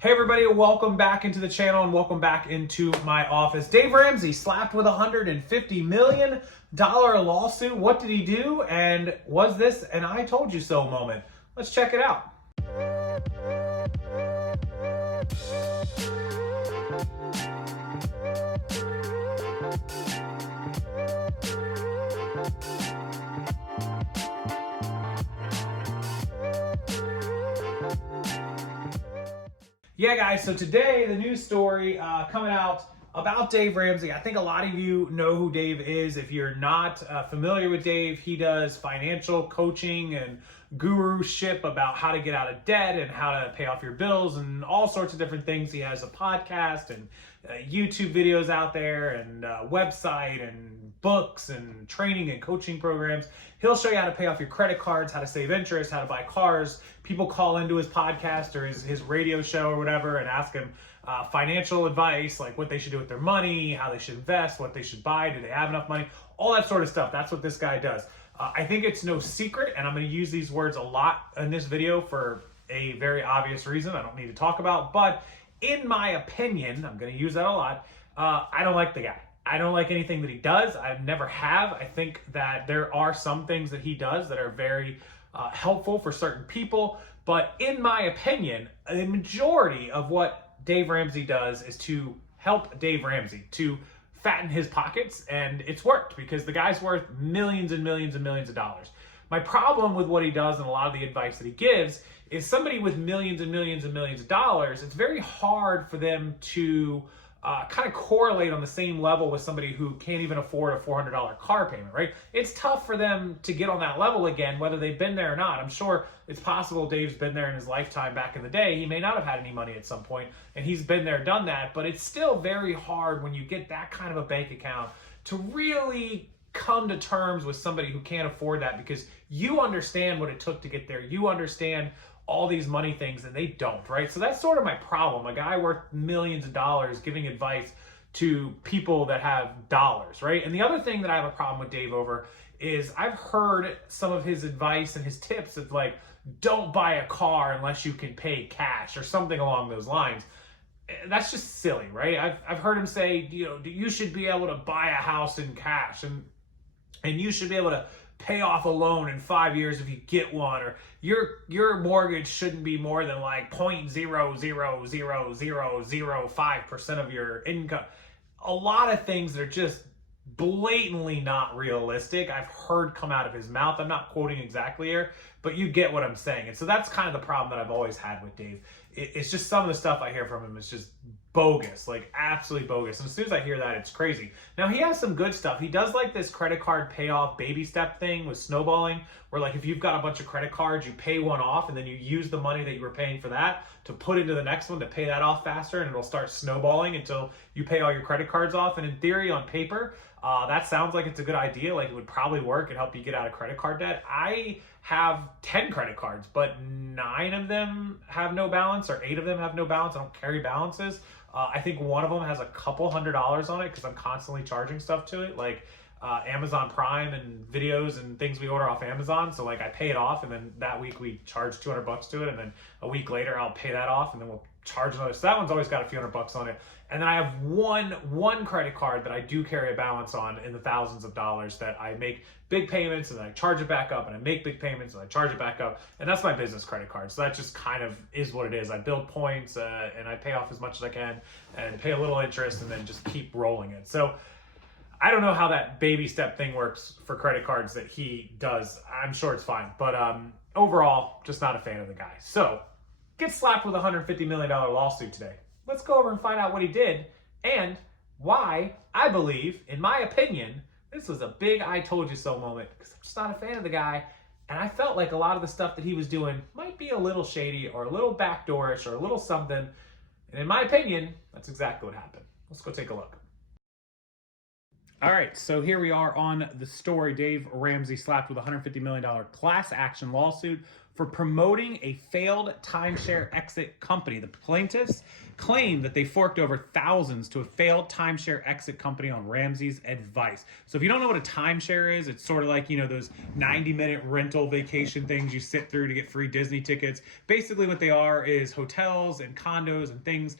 Hey everybody, welcome back into the channel and welcome back into my office. Dave Ramsey slapped with a $150 million lawsuit. What did he do? And was this an I told you so moment? Let's check it out. Yeah, guys, so today the news story coming out about Dave Ramsey. I think a lot of you know who Dave is. If you're not familiar with Dave, he does financial coaching and guru-ship about how to get out of debt and how to pay off your bills and all sorts of different things. He has a podcast and YouTube videos out there and website and books and training and coaching programs. He'll show you how to pay off your credit cards, how to save interest, how to buy cars. People call into his podcast or his radio show or whatever and ask him financial advice, like what they should do with their money, how they should invest, what they should buy, do they have enough money, all that sort of stuff. That's what this guy does. I think it's no secret, and I'm going to use these words a lot in this video for a very obvious reason I don't need to talk about, but in my opinion, I'm going to use that a lot, I don't like the guy. I don't like anything that he does. I never have. I think that there are some things that he does that are very helpful for certain people, but in my opinion, the majority of what Dave Ramsey does is to help Dave Ramsey, to fatten his pockets, and it's worked because the guy's worth millions and millions and millions of dollars. My problem with what he does and a lot of the advice that he gives is somebody with millions and millions and millions of dollars, it's very hard for them to kind of correlate on the same level with somebody who can't even afford a $400 car payment, right? It's tough for them to get on that level again, whether they've been there or not. I'm sure it's possible Dave's been there in his lifetime back in the day. He may not have had any money at some point, and he's been there, done that, but it's still very hard when you get that kind of a bank account to really come to terms with somebody who can't afford that, because you understand what it took to get there. You understand all these money things and they don't, right? So that's sort of my problem. A guy worth millions of dollars giving advice to people that have dollars, right? And the other thing that I have a problem with Dave over is I've heard some of his advice and his tips of like, don't buy a car unless you can pay cash or something along those lines. That's just silly, right? I've heard him say, you should be able to buy a house in cash and you should be able to pay off a loan in 5 years if you get one, or your mortgage shouldn't be more than like 0.0000005% of your income. A lot of things that are just blatantly not realistic I've heard come out of his mouth. I'm not quoting exactly here, but you get what I'm saying. And so that's kind of the problem that I've always had with Dave. It's just some of the stuff I hear from him is just bogus, like absolutely bogus. And as soon as I hear that, it's crazy. Now, he has some good stuff. He does like this credit card payoff baby step thing with snowballing, where like if you've got a bunch of credit cards, you pay one off and then you use the money that you were paying for that to put into the next one to pay that off faster, and it'll start snowballing until you pay all your credit cards off. And in theory, on paper, that sounds like it's a good idea. Like it would probably work and help you get out of credit card debt. I have 10 credit cards, but 9 of them have no balance, or 8 of them have no balance. I don't carry balances. I think one of them has a couple $100s on it because I'm constantly charging stuff to it, like Amazon Prime and videos and things we order off Amazon. So like I pay it off, and then that week we charge $200 to it, and then a week later I'll pay that off, and then we'll charge another. So that one's always got a few $100s on it. And then I have one credit card that I do carry a balance on in the thousands of dollars that I make big payments and then I charge it back up, and I make big payments and I charge it back up. And that's my business credit card. So that just kind of is what it is. I build points and I pay off as much as I can and pay a little interest and then just keep rolling it. So I don't know how that baby step thing works for credit cards that he does. I'm sure it's fine. But overall, just not a fan of the guy. So get slapped with a $150 million lawsuit today. Let's go over and find out what he did and why I believe, in my opinion, this was a big I told you so moment, because I'm just not a fan of the guy. And I felt like a lot of the stuff that he was doing might be a little shady or a little backdoorish or a little something. And in my opinion, that's exactly what happened. Let's go take a look. All right, so here we are on the story. Dave Ramsey slapped with a $150 million class action lawsuit for promoting a failed timeshare exit company. The plaintiffs claim that they forked over thousands to a failed timeshare exit company on Ramsey's advice. So if you don't know what a timeshare is, it's sort of like, those 90-minute rental vacation things you sit through to get free Disney tickets. Basically what they are is hotels and condos and things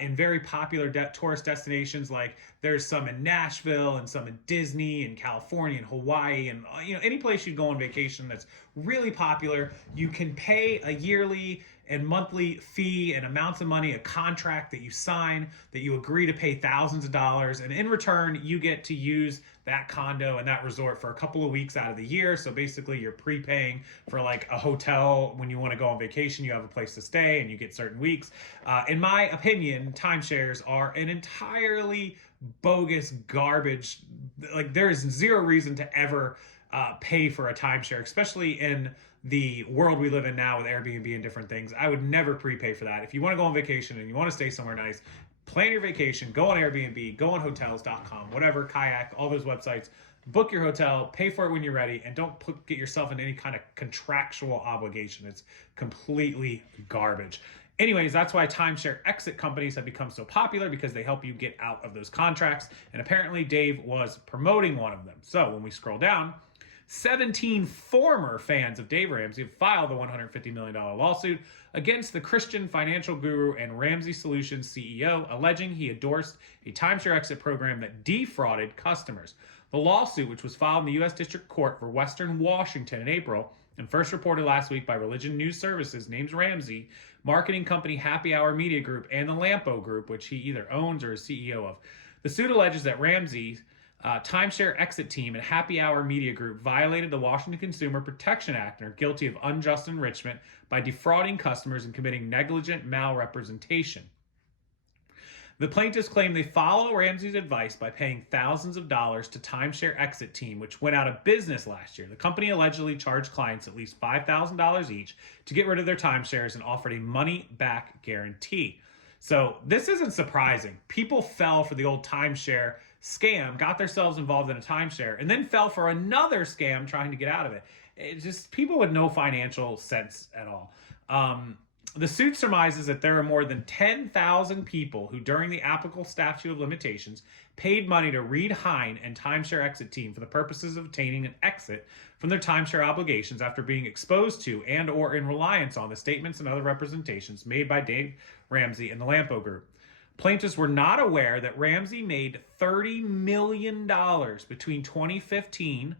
in very popular tourist destinations. Like there's some in Nashville and some in Disney and California and Hawaii and any place you'd go on vacation that's really popular. You can pay a yearly and monthly fee and amounts of money, a contract that you sign, that you agree to pay thousands of dollars, and in return you get to use that condo and that resort for a couple of weeks out of the year. So basically you're prepaying for like a hotel. When you want to go on vacation, you have a place to stay and you get certain weeks. In my opinion, timeshares are an entirely bogus garbage. Like there is zero reason to ever pay for a timeshare, especially in the world we live in now with Airbnb and different things. I would never prepay for that. If you want to go on vacation and you want to stay somewhere nice, plan your vacation, go on Airbnb, go on hotels.com, whatever, Kayak, all those websites, book your hotel, pay for it when you're ready, and don't get yourself in any kind of contractual obligation. It's completely garbage. Anyways, that's why timeshare exit companies have become so popular, because they help you get out of those contracts. And apparently Dave was promoting one of them. So when we scroll down, 17 former fans of Dave Ramsey have filed the $150 million lawsuit against the Christian financial guru and Ramsey Solutions CEO, alleging he endorsed a timeshare exit program that defrauded customers. The lawsuit, which was filed in the U.S. District Court for Western Washington in April and first reported last week by Religion News Services, names Ramsey, marketing company Happy Hour Media Group, and the Lampo Group, which he either owns or is CEO of. The suit alleges that Ramsey timeshare exit team and Happy Hour Media Group violated the Washington Consumer Protection Act and are guilty of unjust enrichment by defrauding customers and committing negligent malrepresentation. The plaintiffs claim they follow Ramsey's advice by paying thousands of dollars to timeshare exit team, which went out of business last year. The company allegedly charged clients at least $5,000 each to get rid of their timeshares and offered a money-back guarantee. So this isn't surprising. People fell for the old timeshare scam, got themselves involved in a timeshare, and then fell for another scam trying to get out of it. It's just people with no financial sense at all. The suit surmises that there are more than 10,000 people who, during the applicable statute of limitations, paid money to Reed Hine and timeshare exit team for the purposes of obtaining an exit from their timeshare obligations after being exposed to and or in reliance on the statements and other representations made by Dave Ramsey and the Lampo Group. Plaintiffs were not aware that Ramsey made $30 million between 2015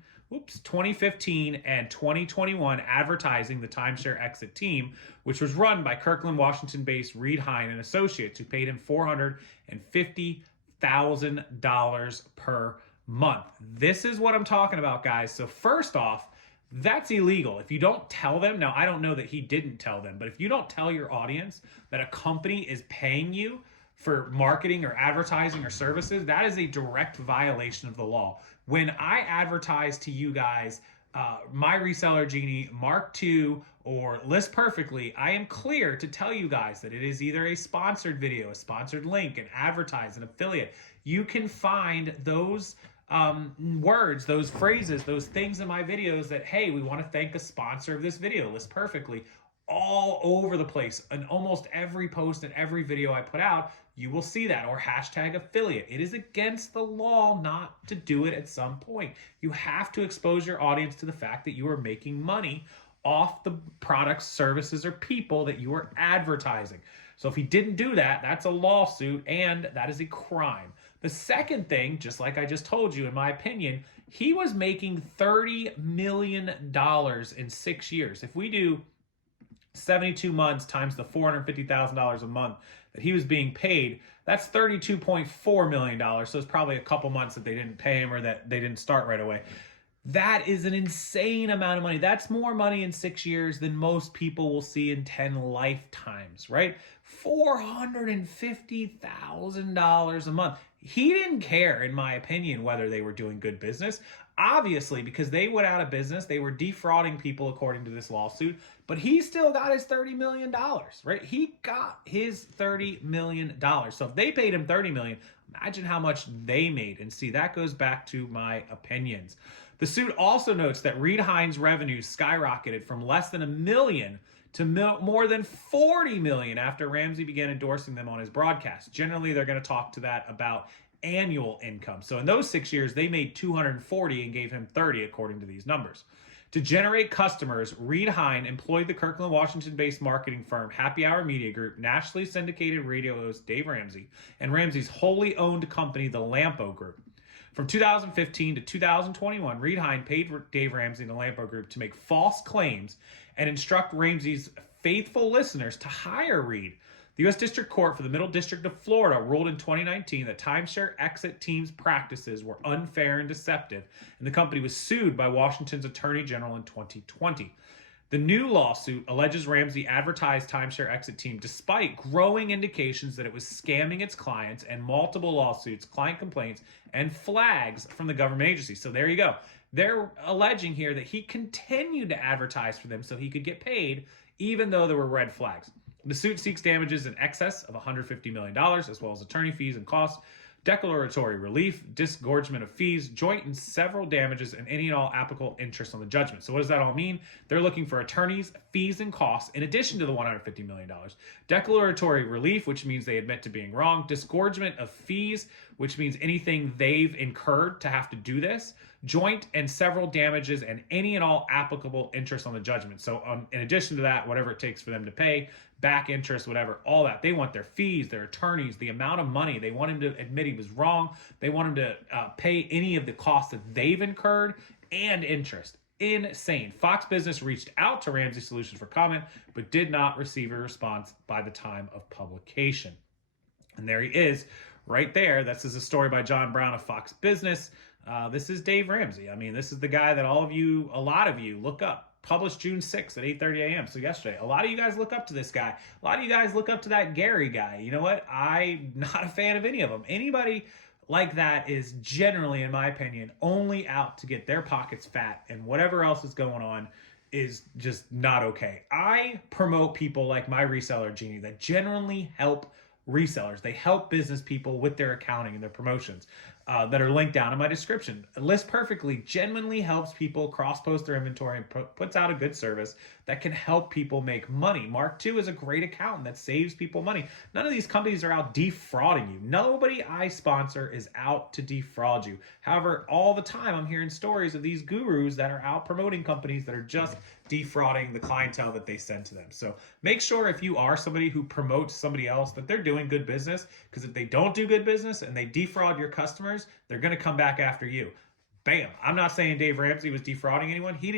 and 2021 advertising the timeshare exit team, which was run by Kirkland, Washington-based Reed Hine and Associates, who paid him $450,000 per month. This is what I'm talking about, guys. So first off, that's illegal. If you don't tell them, now I don't know that he didn't tell them, but if you don't tell your audience that a company is paying you for marketing or advertising or services, that is a direct violation of the law. When I advertise to you guys, My Reseller Genie, Mark II, or List Perfectly, I am clear to tell you guys that it is either a sponsored video, a sponsored link, an advertise, an affiliate. You can find those words, those phrases, those things in my videos that, hey, we want to thank a sponsor of this video, List Perfectly, all over the place. In almost every post and every video I put out, you will see that, or hashtag affiliate. It is against the law not to do it at some point. You have to expose your audience to the fact that you are making money off the products, services, or people that you are advertising. So if he didn't do that, that's a lawsuit, and that is a crime. The second thing, just like I just told you, in my opinion, he was making $30 million in 6 years. If we do 72 months times the $450,000 a month that he was being paid, that's $32.4 million. So it's probably a couple months that they didn't pay him or that they didn't start right away. That is an insane amount of money. That's more money in 6 years than most people will see in 10 lifetimes, right? $450,000 a month. He didn't care, in my opinion, whether they were doing good business. Obviously, because they went out of business, they were defrauding people according to this lawsuit, but he still got his $30 million, right? He got his $30 million. So if they paid him $30 million, imagine how much they made. And see, that goes back to my opinions. The suit also notes that Reed Hines' revenues skyrocketed from less than $1 million to more than $40 million after Ramsey began endorsing them on his broadcast. Generally, they're going to talk to that about annual income. So in those 6 years, they made $240 and gave him $30, according to these numbers. To generate customers, Reed Hine employed the Kirkland, Washington-based marketing firm Happy Hour Media Group, nationally syndicated radio host Dave Ramsey, and Ramsey's wholly owned company, the Lampo Group. From 2015 to 2021, Reed Hine paid Dave Ramsey and the Lampo Group to make false claims and instruct Ramsey's faithful listeners to hire Reed. The U.S. District Court for the Middle District of Florida ruled in 2019 that timeshare exit teams' practices were unfair and deceptive, and the company was sued by Washington's Attorney General in 2020. The new lawsuit alleges Ramsey advertised timeshare exit team despite growing indications that it was scamming its clients and multiple lawsuits, client complaints, and flags from the government agency. So there you go. They're alleging here that he continued to advertise for them so he could get paid, even though there were red flags. The suit seeks damages in excess of $150 million, as well as attorney fees and costs, declaratory relief, disgorgement of fees, joint and several damages, and any and all applicable interest on the judgment. So what does that all mean? They're looking for attorneys, fees, and costs in addition to the $150 million. Declaratory relief, which means they admit to being wrong. Disgorgement of fees, which means anything they've incurred to have to do this. Joint and several damages, and any and all applicable interest on the judgment. So in addition to that, whatever it takes for them to pay, back interest, whatever, all that. They want their fees, their attorneys, the amount of money. They want him to admit he was wrong. They want him to pay any of the costs that they've incurred and interest. Insane. Fox Business reached out to Ramsey Solutions for comment, but did not receive a response by the time of publication. And there he is, right there. This is a story by John Brown of Fox Business. This is Dave Ramsey. I mean, this is the guy that a lot of you look up. Published June 6th at 8:30 a.m. So yesterday, a lot of you guys look up to this guy. A lot of you guys look up to that Gary guy. You know what? I'm not a fan of any of them. Anybody like that is generally, in my opinion, only out to get their pockets fat, and whatever else is going on is just not okay. I promote people like my reseller Genie that genuinely help resellers. They help business people with their accounting and their promotions that are linked down in my description. List Perfectly genuinely helps people cross-post their inventory and puts out a good service that can help people make money. Mark II is a great accountant that saves people money. None of these companies are out defrauding you. Nobody I sponsor is out to defraud you. However, all the time I'm hearing stories of these gurus that are out promoting companies that are just defrauding the clientele that they send to them. So make sure if you are somebody who promotes somebody else that they're doing good business, because if they don't do good business and they defraud your customers, they're going to come back after you. Bam. I'm not saying Dave Ramsey was defrauding anyone. He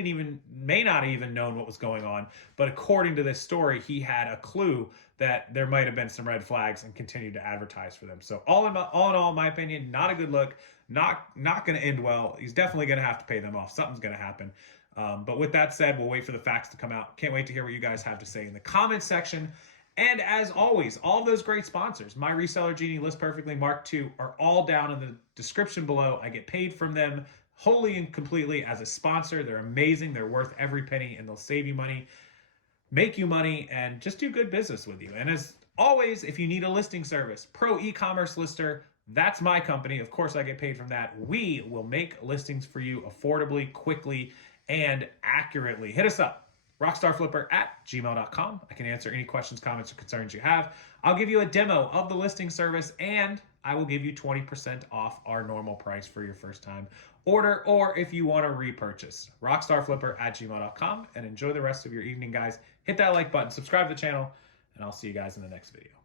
may not even known what was going on. But according to this story, he had a clue that there might have been some red flags and continued to advertise for them. So all in all, in my opinion, not a good look. Not going to end well. He's definitely going to have to pay them off. Something's going to happen. But with that said, we'll wait for the facts to come out. Can't wait to hear what you guys have to say in the comments section. And as always, all those great sponsors, My Reseller Genie, List Perfectly, Mark II, are all down in the description below. I get paid from them wholly and completely as a sponsor. They're amazing. They're worth every penny, and they'll save you money, make you money, and just do good business with you. And as always, if you need a listing service, ProEcommercelister, that's my company. Of course, I get paid from that. We will make listings for you affordably, quickly, and accurately. Hit us up. Rockstarflipper@gmail.com. I can answer any questions, comments, or concerns you have. I'll give you a demo of the listing service, and I will give you 20% off our normal price for your first time order, or if you want to repurchase. Rockstarflipper@gmail.com, and enjoy the rest of your evening, guys. Hit that like button, subscribe to the channel, and I'll see you guys in the next video.